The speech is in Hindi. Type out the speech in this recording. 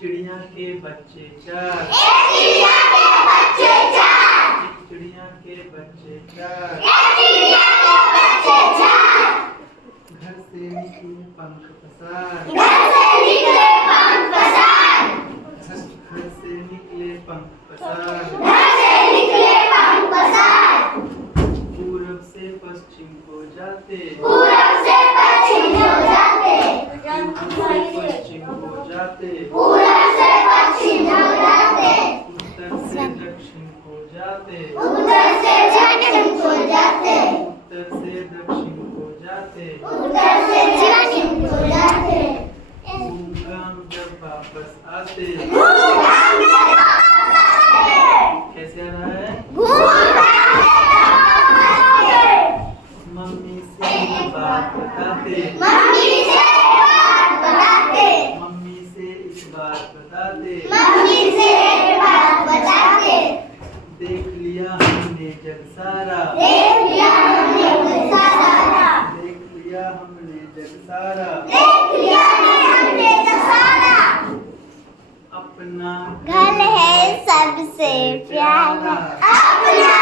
चिड़िया के बच्चे चार। एक चिड़िया के बच्चे चार। एक चिड़िया के बच्चे चार। एक चिड़िया के बच्चे चार। घर से निकले पंख पसार। घर से निकले पंख पसार। घर से निकले पंख पसार। घर से निकले पंख पसार। पूरब से पश्चिम को जाते। पूरब से पश्चिम को जाते। पश्चिम को जाते। पूरब से पश्चिम को जाते। उत्तर से दक्षिण को जाते। उत्तर से दक्षिण को जाते। उत्तर से दक्षिण को जाते। उत्तर से दक्षिण को जाते। घूम जब वापस आते। कैसे आ रहा है? मम्मी से एक बात बताते। मम्मी से एक बात बताते। मम्मी से एक बात बताते। मम्मी से एक बात बताते। देख लिया हमने जग सारा। देख लिया हमने जग सारा। देख लिया हमने जग सारा। देख लिया हमने जग सारा। अपना घर है सबसे प्यारा। अपना